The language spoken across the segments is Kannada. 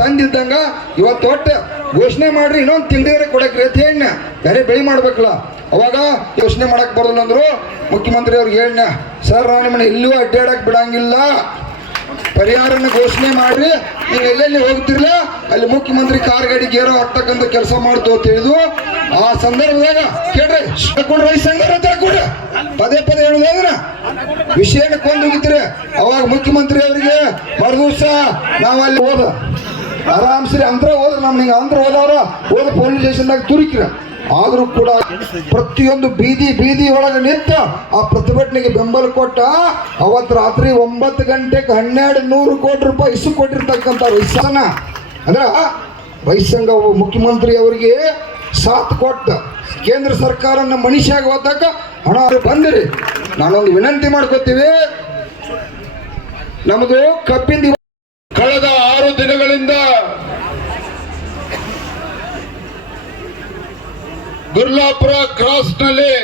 ತಂದಿದ್ದಂಗ ಇವತ್ತು ಒಟ್ಟು ಘೋಷಣೆ ಮಾಡ್ರಿ, ಇನ್ನೊಂದು ತಿಂಗಳಿಗೆ ಕೊಡಕ್ರಿ ಅಂತ ಹೇಳ ಬೇರೆ ಬೆಳಿ ಮಾಡ್ಬೇಕಲ್ಲ. ಅವಾಗ ಯೋಚನೆ ಮಾಡಕ್ ಬರೋದಿಲ್ಲ ಅಂದ್ರು ಮುಖ್ಯಮಂತ್ರಿ ಅವ್ರಿಗೆ ಹೇಳ ಸರ್, ನಾವು ನಿಮ್ಮನ್ನ ಎಲ್ಲೂ ಅಡ್ಡಾಡಕ್ ಬಿಡಂಗಿಲ್ಲ. ಪರಿಹಾರನ ಘೋಷಣೆ ಮಾಡ್ರಿ. ನೀವು ಎಲ್ಲೆಲ್ಲಿ ಹೋಗ್ತಿರ್ಲ ಅಲ್ಲಿ ಮುಖ್ಯಮಂತ್ರಿ ಕಾರ್ ಗಾಡಿ ಗೇರೋ ಹಾಕ್ತಕ್ಕಂಥ ಕೆಲಸ ಮಾಡ್ತು ಅಂತ ಆ ಸಂದರ್ಭದಾಗ ಕೇಳ್ರಿ ಕೊಡ್ರಿ ರೈತ ಸಂಘ ಹತ್ರ ಕೊಡ್ರಿ. ಪದೇ ಪದೇ ಹೇಳುದಾದ್ರ ವಿಷಯನ ಕೊಂದು ಅವಾಗ ಮುಖ್ಯಮಂತ್ರಿ ಅವರಿಗೆ ಮರುದಿವ್ಸ ನಾವು ಅಲ್ಲಿ ಹೋದ. ಆರಾಮ್ಸ್ರಿ ಅಂದ್ರ ಹೋದ್ರ ನಮ್ ಹಿಂಗ ಅಂತರ ಹೋದವ್ರ, ಹೋದ ಪೊಲೀಸ್ ಸ್ಟೇಷನ್ದಾಗ ತುರುಕಿರ. ಆದ್ರೂ ಕೂಡ ಪ್ರತಿಯೊಂದು ಬೀದಿ ಬೀದಿ ಒಳಗೆ ನಿಂತ ಆ ಪ್ರತಿಭಟನೆಗೆ ಬೆಂಬಲ ಕೊಟ್ಟ ಅವತ್ತು ರಾತ್ರಿ ಒಂಬತ್ತು ಗಂಟೆಗೆ ಹನ್ನೆರಡು ನೂರು ಕೋಟಿ ರೂಪಾಯಿ ಇಸು ಕೊಟ್ಟಿರ್ತಕ್ಕಂಥ ರೈಸನ ಅಂದ್ರೆ ವಯಸ್ಸಂಗ ಮುಖ್ಯಮಂತ್ರಿ ಅವರಿಗೆ ಸಾಥ್ ಕೊಟ್ಟ ಕೇಂದ್ರ ಸರ್ಕಾರನ ಮನುಷ್ಯಾಗ ಹೋದಾಗ ಹಣ ಬಂದಿರಿ. ನಾನೊಂದು ವಿನಂತಿ ಮಾಡ್ಕೋತೀವಿ ನಮ್ಮದು ಕಬ್ಬಿಂದ ಕಳೆದ ಗುರ್ಲಾಪುರ ಕ್ರಾಸ್ನಲ್ಲಿ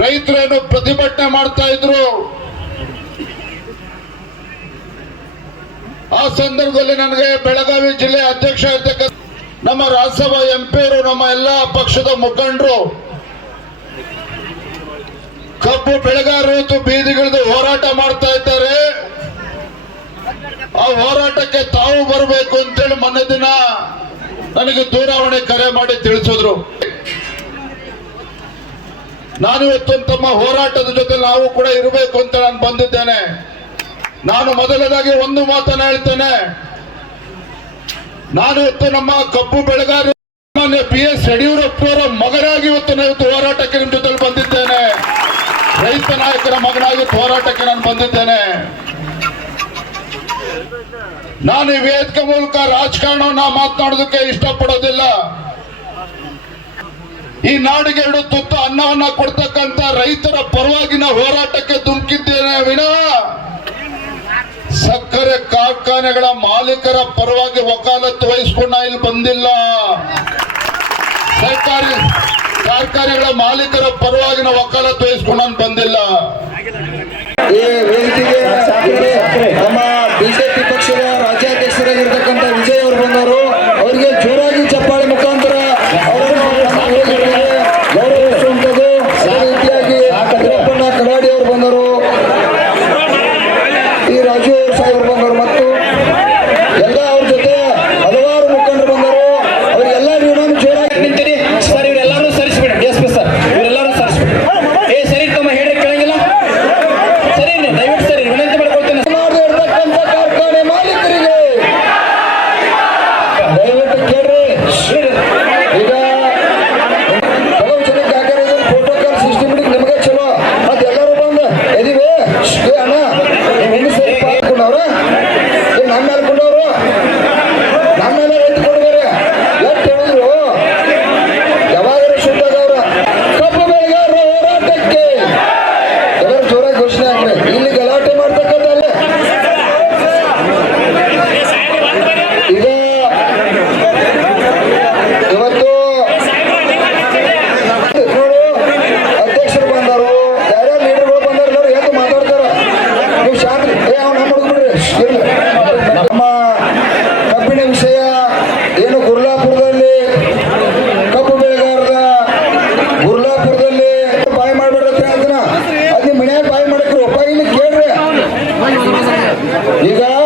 ರೈತರೇನು ಪ್ರತಿಭಟನೆ ಮಾಡ್ತಾ ಇದ್ರು. ಆ ಸಂದರ್ಭದಲ್ಲಿ ನನಗೆ ಬೆಳಗಾವಿ ಜಿಲ್ಲೆ ಅಧ್ಯಕ್ಷ ಇರ್ತಕ್ಕಂಥ ನಮ್ಮ ರಾಜ್ಯಸಭಾ ಎಂಪಿಯರು, ನಮ್ಮ ಎಲ್ಲ ಪಕ್ಷದ ಮುಖಂಡರು, ಕಬ್ಬು ಬೆಳೆಗಾರರು ಬೀದಿಗಿಳಿದು ಹೋರಾಟ ಮಾಡ್ತಾ ಇದ್ದಾರೆ. ಆ ಹೋರಾಟಕ್ಕೆ ತಾವು ಬರಬೇಕು ಅಂತೇಳಿ ಮೊನ್ನೆ ದಿನ ನನಗೆ ದೂರವಾಣಿ ಕರೆ ಮಾಡಿ ತಿಳಿಸಿದ್ರು. ನಾನು ಇವತ್ತು ತಮ್ಮ ಹೋರಾಟದ ಜೊತೆ ನಾವು ಕೂಡ ಇರಬೇಕು ಅಂತ ನಾನು ಬಂದಿದ್ದೇನೆ. ನಾನು ಮೊದಲನೇದಾಗಿ ಒಂದು ಮಾತನ್ನ ಹೇಳ್ತೇನೆ. ನಾನು ಇವತ್ತು ನಮ್ಮ ಕಬ್ಬು ಬೆಳೆಗಾರ ಬಿ ಎಸ್ ಯಡಿಯೂರಪ್ಪವರ ಮಗನಾಗಿ ಇವತ್ತು ನಾನು ಇವತ್ತು ಹೋರಾಟಕ್ಕೆ ನಿಮ್ಮ ಜೊತೆ ಬಂದಿದ್ದೇನೆ. ರೈತ ನಾಯಕರ ಮಗನಾಗಿ ಹೋರಾಟಕ್ಕೆ ನಾನು ಬಂದಿದ್ದೇನೆ. ನಾನು ಈ ವೇದಿಕೆ ಮೂಲಕ ರಾಜಕಾರಣವನ್ನ ಮಾತನಾಡೋದಕ್ಕೆ ಇಷ್ಟಪಡೋದಿಲ್ಲ. ಈ ನಾಡಿಗೆ ಎರಡು ತುತ್ತು ಅನ್ನವನ್ನ ಕೊಡ್ತಕ್ಕಂತ ರೈತರ ಪರವಾಗಿನ ಹೋರಾಟಕ್ಕೆ ಧುಮುಕಿದ್ದೇನೆ ವಿನ. ಸಕ್ಕರೆ ಕಾರ್ಖಾನೆಗಳ ಮಾಲೀಕರ ಪರವಾಗಿ ವಕಾಲತ್ತು ವಹಿಸ್ಕೊಂಡು ಇಲ್ಲಿ ಬಂದಿಲ್ಲ. ಸರ್ಕಾರಿ ಕಾರ್ಖಾನೆಗಳ ಮಾಲೀಕರ ಪರವಾಗಿನ ವಕಾಲತ್ತು ವಹಿಸ್ಕೊಂಡು ನಾನು ಬಂದಿಲ್ಲ. ಎಲ್ಲ はい、まだまだ。